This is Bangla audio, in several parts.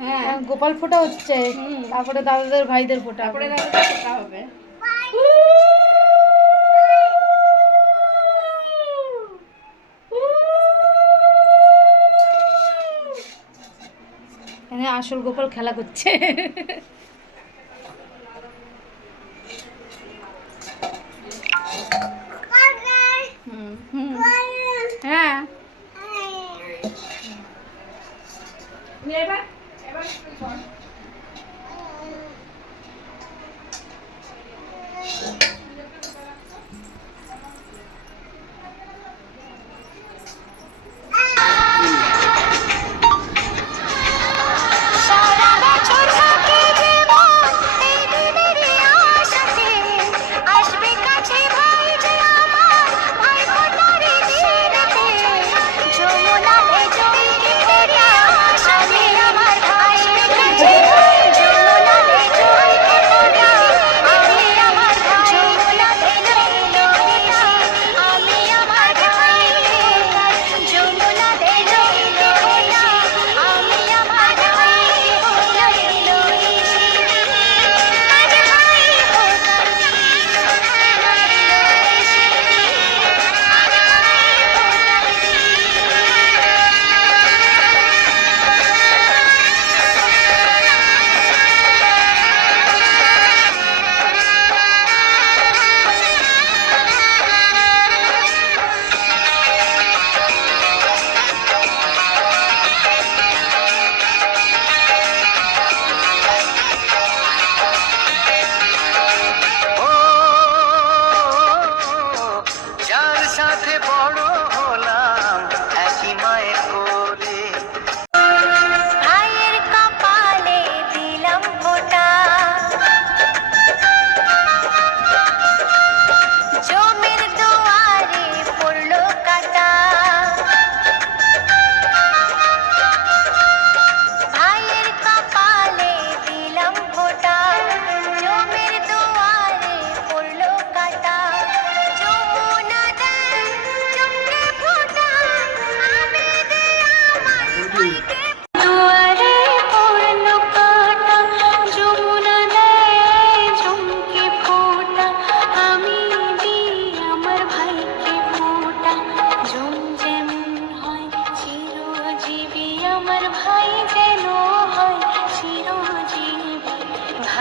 হ্যাঁ, গোপাল ফোটা হচ্ছে। তারপরে দাদাদের ভাইদের ফোটা তারপরে দাদাদের ফোটা হবে। আসল গোপাল খেলা করছে। হ্যাঁ।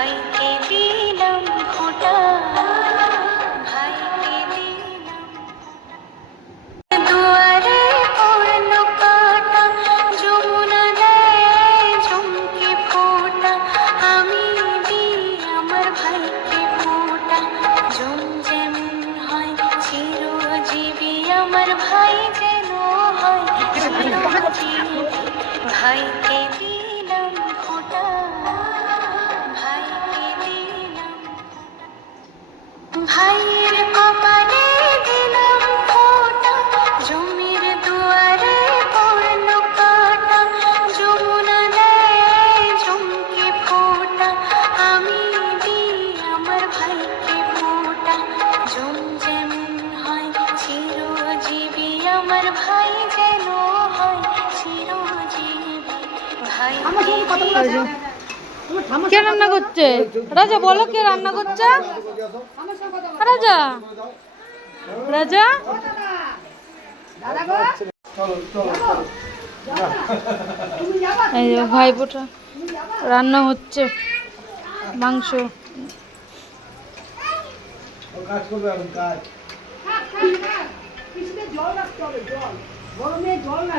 I can be ভাই কে রান্না করছে? রাজা বলো কে রান্না করছে? রাজা। রাজা? ভাই ভাইবোটা রান্না হচ্ছে। মাংস। কাজ করবে কাজ। কিছুতে জল রাখতে হবে জল। গরমে জল না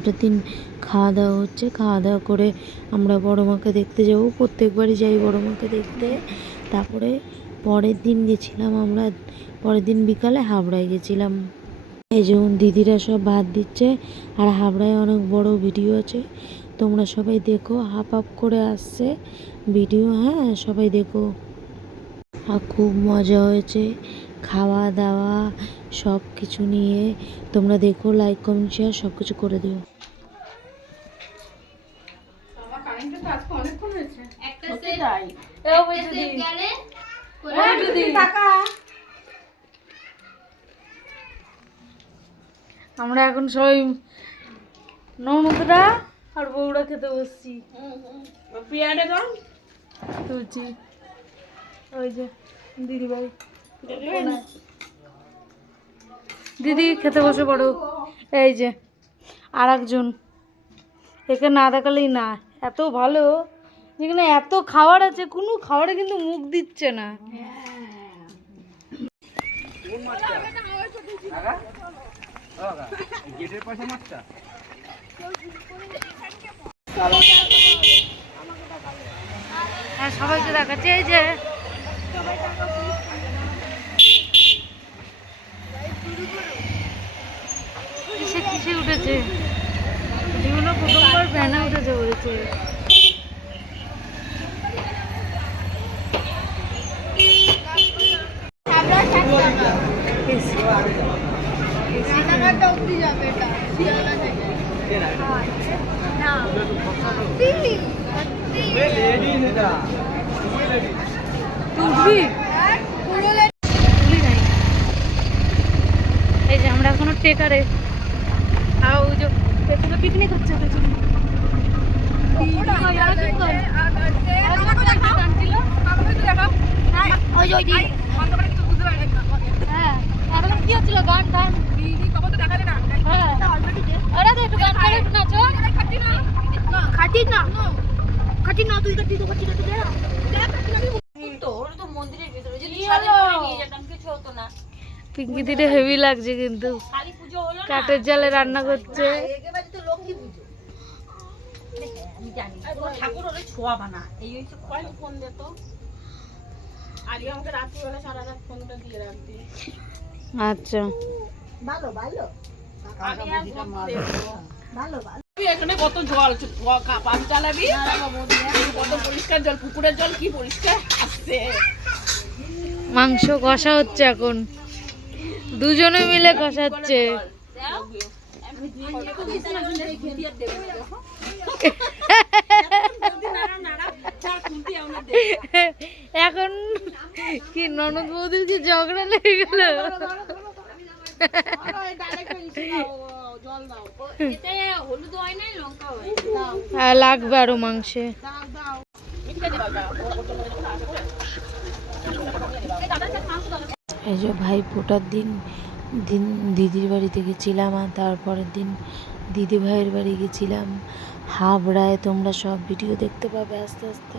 যে দিন খাওয়া দাওয়া হচ্ছে। খাওয়া দাওয়া করে আমরা বড় মাকে দেখতে যাব। প্রত্যেকবারই যাই বড় মাকে দেখতে। তারপরে পরের দিন গেছিলাম আমরা। পরের দিন বিকালে হাবড়ায় গেছিলাম। এই যেমন দিদিরা সব ভাত দিচ্ছে আর হাবড়ায় অনেক বড় ভিডিও আছে। তোমরা সবাই দেখো। হাফ হাফ করে আসছে ভিডিও। হ্যাঁ সবাই দেখো। আর খুব মজা হয়েছে। খাওয়া দাওয়া সব কিছু নিয়ে তোমরা দেখো লাইক কমেন্ট শেয়ার সব কিছু করে দিও। আমরা এখন সবাই ননদরা আর বউরা খেতে বসছি। তুলছি। ওই যে দিদি ভাই দিদি খেতে বসে পড়ো। এই যে আর একজন একে না দেখালেই না, এত ভালো। যেখানে এত খাবার আছে, কোনো খাবারে কিন্তু মুখ দিচ্ছে না। হ্যাঁ সবাইকে দেখাচ্ছে, এই যে। উঠেছে জীবনে প্রথমবার ভ্যানে উঠেছে বলেছে। উঠবি এই যে আমরা এখনও টেকারে পিকনিক হচ্ছে হ্যাঁ কি হচ্ছিল? গান টান হ্যাঁ। ওরা তো একটু গান করে একটু নাচো। খাটি না। খাটি না। তুই খাটি তো খাটি খাটি দে তো ওরা তো মন্দিরের ভিতরে। যদি ছাদের উপরে নিয়ে যেতাম কিছু হতো না। পিঙ্কি হেভি লাগছে কিন্তু। কাঠের জালে রান্না করছে। আমি জানি ঠাকুর ছোঁয়া বানা এই হচ্ছে। ফোন দে তো আজকে আমাকে রাত্রিবেলা সারা রাত ফোনটা দিয়ে রাখবি আচ্ছা। তুই এখানে কত জল পাম্প চালাবি কত পরিষ্কার জল পুকুরের জল কি পরিষ্কার আসছে মাংস কষা হচ্ছে এখন দুজনে মিলে কষাচ্ছে এখন কি ননদ বৌদির কি ঝগড়া লেগে গেল? লাগবে আরও মাংসে। এই যে ভাই ফোটার দিন দিন দিদির বাড়িতে গেছিলাম আর তারপরের দিন দিদি ভাইয়ের বাড়ি গেছিলাম। হাবড়ায় তোমরা সব ভিডিও দেখতে পাবে আস্তে আস্তে।